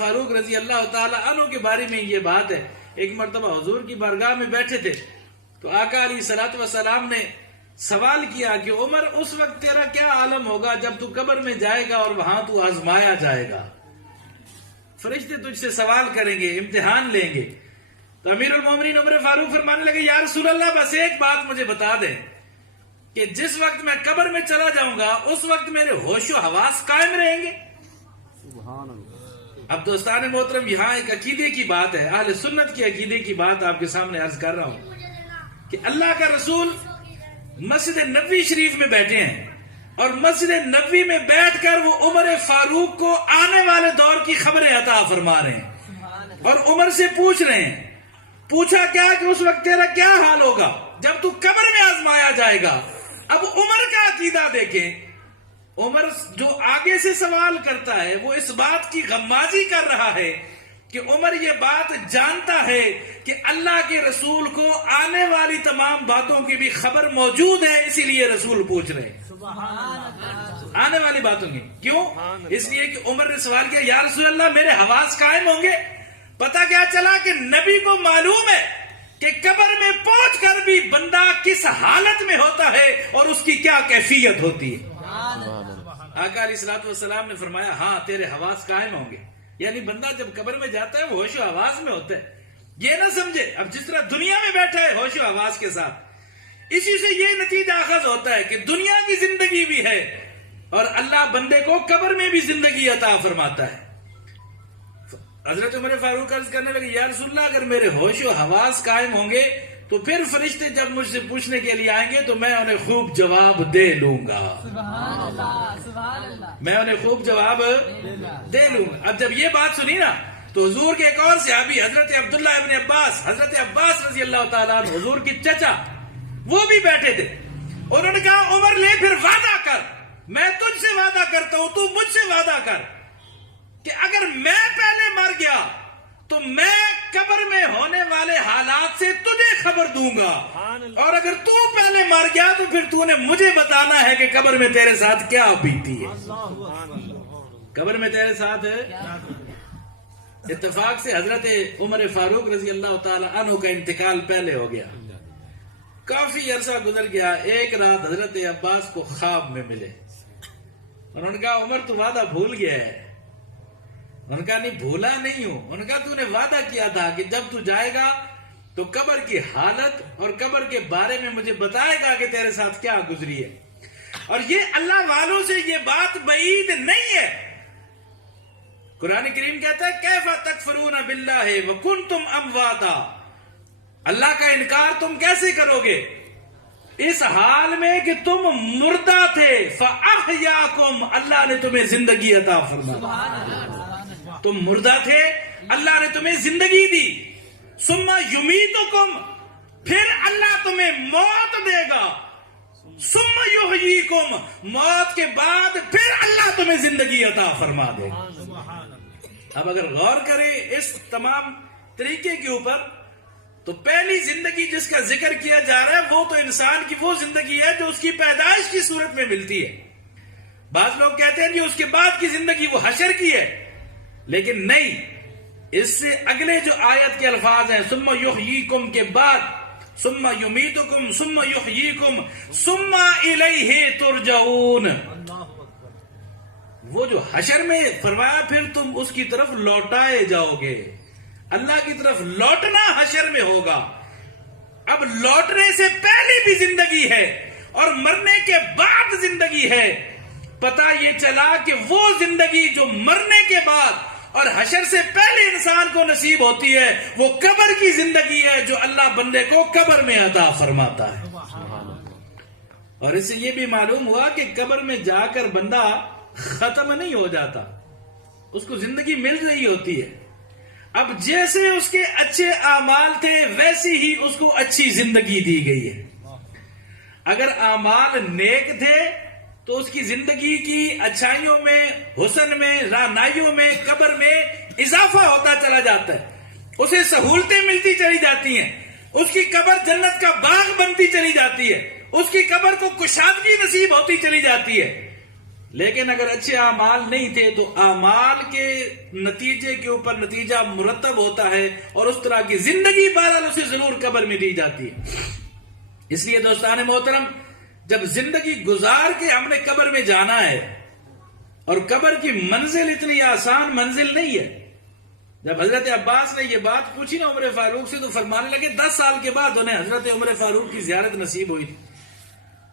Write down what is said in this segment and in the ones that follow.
فاروق رضی اللہ تعالی عنہ کے بارے میں یہ بات ہے. ایک مرتبہ حضور کی بارگاہ میں بیٹھے تھے تو آقا علیہ الصلوۃ والسلام نے سوال کیا کہ عمر اس وقت تیرا کیا عالم ہوگا جب تو قبر میں جائے گا اور وہاں تو آزمایا جائے گا. فرشتے تجھ سے سوال کریں گے، امتحان لیں گے. تو امیر المومنین عمر فاروق فرمانے لگے یا رسول اللہ بس ایک بات مجھے بتا دیں کہ جس وقت میں قبر میں چلا جاؤں گا اس وقت میرے ہوش و حواس قائم رہیں گے؟ اب دوستان محترم یہاں ایک عقیدے کی بات ہے، اہل سنت کی عقیدے کی بات آپ کے سامنے عرض کر رہا ہوں کہ اللہ کا رسول مسجد نبوی شریف میں بیٹھے ہیں اور مسجد نبوی میں بیٹھ کر وہ عمر فاروق کو آنے والے دور کی خبریں عطا فرما رہے ہیں اور عمر سے پوچھ رہے ہیں. پوچھا کیا کہ اس وقت تیرا کیا حال ہوگا جب تو قبر میں آزمایا جائے گا. اب عمر کا عقیدہ دیکھیں، عمر جو آگے سے سوال کرتا ہے وہ اس بات کی غمازی کر رہا ہے کہ عمر یہ بات جانتا ہے کہ اللہ کے رسول کو آنے والی تمام باتوں کی بھی خبر موجود ہے، اسی لیے رسول پوچھ رہے ہیں آنے والی باتوں کی. کیوں؟ اس لیے کہ عمر نے سوال کیا یا رسول اللہ میرے حواس قائم ہوں گے؟ پتا کیا چلا کہ نبی کو معلوم ہے کہ قبر میں پہنچ کر بھی بندہ کس حالت میں ہوتا ہے اور اس کی کیا کیفیت ہوتی ہے. آقا علیہ الصلوۃ والسلام نے فرمایا ہاں تیرے حواس قائم ہوں گے. یعنی بندہ جب قبر میں جاتا ہے وہ ہوش و حواس میں ہوتا ہے. یہ نہ سمجھے اب جس طرح دنیا میں بیٹھا ہے ہوش و حواس کے ساتھ، اسی سے یہ نتیجہ اخذ ہوتا ہے کہ دنیا کی زندگی بھی ہے اور اللہ بندے کو قبر میں بھی زندگی عطا فرماتا ہے. حضرت عمر فاروق عرض کرنے لگے یا رسول اللہ اگر میرے ہوش و حواس قائم ہوں گے تو پھر فرشتے جب مجھ سے پوچھنے کے لیے آئیں گے تو میں انہیں خوب جواب دے لوں گا. میں انہیں خوب جواب دے لوں گا. اب جب یہ بات سنی نا تو حضور کے ایک اور صحابی حضرت عبداللہ ابن عباس، حضرت عباس رضی اللہ تعالیٰ عنہ حضور کی چچا، وہ بھی بیٹھے تھے. انہوں نے کہا عمر لے پھر وعدہ کر، میں تجھ سے وعدہ کرتا ہوں تو مجھ سے وعدہ کر کہ اگر میں پہلے مر گیا تو میں قبر میں ہونے والے حالات سے تجھے خبر دوں گا، اور اگر تو پہلے مر گیا تو پھر تو نے مجھے بتانا ہے کہ قبر میں تیرے ساتھ کیا بیتی ہے. قبر میں تیرے ساتھ اتفاق سے حضرت عمر فاروق رضی اللہ تعالی عنہ کا انتقال پہلے ہو گیا. کافی عرصہ گزر گیا. ایک رات حضرت عباس کو خواب میں ملے. انہوں نے کہا عمر تو وعدہ بھول گیا ہے. انہوں نے کہا نہیں بھولا نہیں ہوں. انہوں نے کہا تو نے وعدہ کیا تھا کہ جب تو جائے گا تو قبر کی حالت اور قبر کے بارے میں مجھے بتائے گا کہ تیرے ساتھ کیا گزری ہے. اور یہ اللہ والوں سے یہ بات بعید نہیں ہے. قرآن کریم کہتا ہے کیف تکفرون باللہ وکنتم امواتا، اللہ کا انکار تم کیسے کرو گے اس حال میں کہ تم مردہ تھے، فاحیاکم، اللہ نے تمہیں زندگی عطا فرمائی. تم مردہ تھے، اللہ نے تمہیں زندگی دی. ثم یمیتکم، پھر اللہ تمہیں موت دے گا. ثم یحییکم، موت کے بعد پھر اللہ تمہیں زندگی عطا فرما دے گا. اب اگر غور کریں اس تمام طریقے کے اوپر تو پہلی زندگی جس کا ذکر کیا جا رہا ہے وہ تو انسان کی وہ زندگی ہے جو اس کی پیدائش کی صورت میں ملتی ہے. بعض لوگ کہتے ہیں کہ اس کے بعد کی زندگی وہ حشر کی ہے، لیکن نہیں. اس سے اگلے جو آیت کے الفاظ ہیں ثم یحییکم کے بعد ثم یمیتکم ثم یحییکم ثم الیہ ترجعون، وہ جو حشر میں فرمایا پھر تم اس کی طرف لوٹائے جاؤ گے. اللہ کی طرف لوٹنا حشر میں ہوگا. اب لوٹنے سے پہلے بھی زندگی ہے اور مرنے کے بعد زندگی ہے. پتہ یہ چلا کہ وہ زندگی جو مرنے کے بعد اور حشر سے پہلے انسان کو نصیب ہوتی ہے وہ قبر کی زندگی ہے جو اللہ بندے کو قبر میں عطا فرماتا ہے. اور اس سے یہ بھی معلوم ہوا کہ قبر میں جا کر بندہ ختم نہیں ہو جاتا، اس کو زندگی مل رہی ہوتی ہے. اب جیسے اس کے اچھے اعمال تھے ویسی ہی اس کو اچھی زندگی دی گئی ہے. اگر اعمال نیک تھے تو اس کی زندگی کی اچھائیوں میں، حسن میں، رعنائیوں میں، قبر میں اضافہ ہوتا چلا جاتا ہے. اسے سہولتیں ملتی چلی جاتی ہیں. اس کی قبر جنت کا باغ بنتی چلی جاتی ہے. اس کی قبر کو کشادگی نصیب ہوتی چلی جاتی ہے. لیکن اگر اچھے اعمال نہیں تھے تو اعمال کے نتیجے کے اوپر نتیجہ مرتب ہوتا ہے اور اس طرح کی زندگی بہرحال اسے ضرور قبر میں دی جاتی ہے. اس لیے دوستان محترم، جب زندگی گزار کے ہم نے قبر میں جانا ہے، اور قبر کی منزل اتنی آسان منزل نہیں ہے. جب حضرت عباس نے یہ بات پوچھی نا عمر فاروق سے، تو فرمانے لگے 10 سال کے بعد انہیں حضرت عمر فاروق کی زیارت نصیب ہوئی.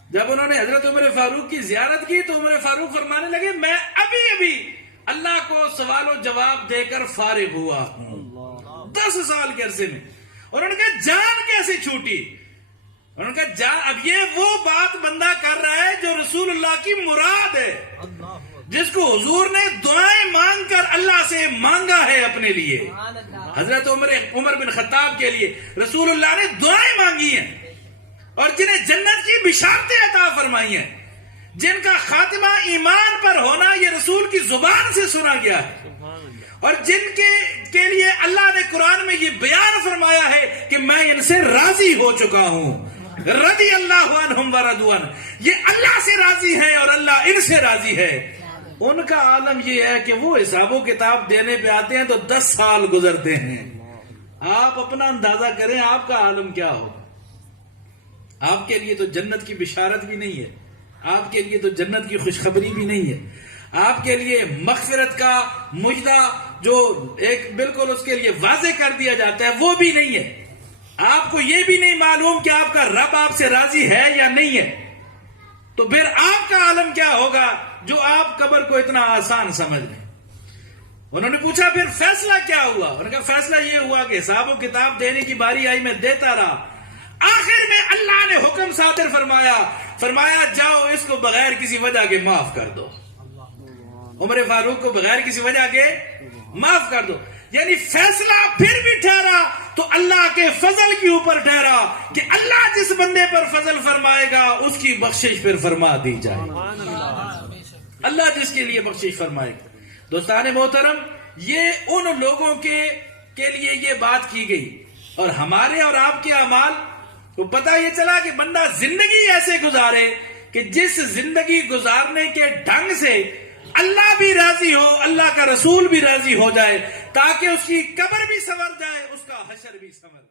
جب انہوں نے حضرت عمر فاروق کی زیارت کی تو عمر فاروق فرمانے لگے میں ابھی اللہ کو سوال و جواب دے کر فارغ ہوا 10 سال کے عرصے میں. اور انہوں نے کہا جان کیسے چھوٹی؟ انہوں نے کہا جان، اب یہ وہ بات بندہ کر رہا ہے جو رسول اللہ کی مراد ہے، جس کو حضور نے دعائیں مانگ کر اللہ سے مانگا ہے اپنے لیے. حضرت عمر بن خطاب کے لیے رسول اللہ نے دعائیں مانگی ہیں، اور جنہیں جنت کی بشارتیں عطا فرمائی ہیں، جن کا خاتمہ ایمان پر ہونا یہ رسول کی زبان سے سنا گیا ہے، اور جن کے لیے اللہ نے قرآن میں یہ بیان فرمایا ہے کہ میں ان سے راضی ہو چکا ہوں. رضی اللہ عنہم ورضوا عنہ، یہ اللہ سے راضی ہے اور اللہ ان سے راضی ہے. ان کا عالم یہ ہے کہ وہ حساب و کتاب دینے پہ آتے ہیں تو 10 سال گزرتے ہیں. آپ اپنا اندازہ کریں آپ کا عالم کیا ہوگا. آپ کے لیے تو جنت کی بشارت بھی نہیں ہے، آپ کے لیے تو جنت کی خوشخبری بھی نہیں ہے، آپ کے لیے مغفرت کا مجدہ جو ایک بالکل اس کے لیے واضح کر دیا جاتا ہے وہ بھی نہیں ہے. آپ کو یہ بھی نہیں معلوم کہ آپ کا رب آپ سے راضی ہے یا نہیں ہے. تو پھر آپ کا عالم کیا ہوگا جو آپ قبر کو اتنا آسان سمجھ لیں. انہوں نے پوچھا پھر فیصلہ کیا ہوا؟ انہوں نے کہا فیصلہ یہ ہوا کہ حساب و کتاب دینے کی باری آئی، میں دیتا رہا. آخر میں اللہ نے حکم صادر فرمایا جاؤ اس کو بغیر کسی وجہ کے معاف کر دو. عمر فاروق کو بغیر کسی وجہ کے معاف کر دو. یعنی فیصلہ پھر بھی ٹھہرا تو اللہ کے فضل کے اوپر ٹھہرا کہ اللہ جس بندے پر فضل فرمائے گا اس کی بخشش پھر فرما دی جائے. اللہ جس کے لیے بخشش فرمائے گا. دوستان محترم، یہ ان لوگوں کے لیے یہ بات کی گئی، اور ہمارے اور آپ کے اعمال کو پتہ یہ چلا کہ بندہ زندگی ایسے گزارے کہ جس زندگی گزارنے کے ڈھنگ سے اللہ بھی راضی ہو، اللہ کا رسول بھی راضی ہو جائے، تاکہ اس کی قبر بھی سنور جائے، اس کا حشر بھی سنور جائے.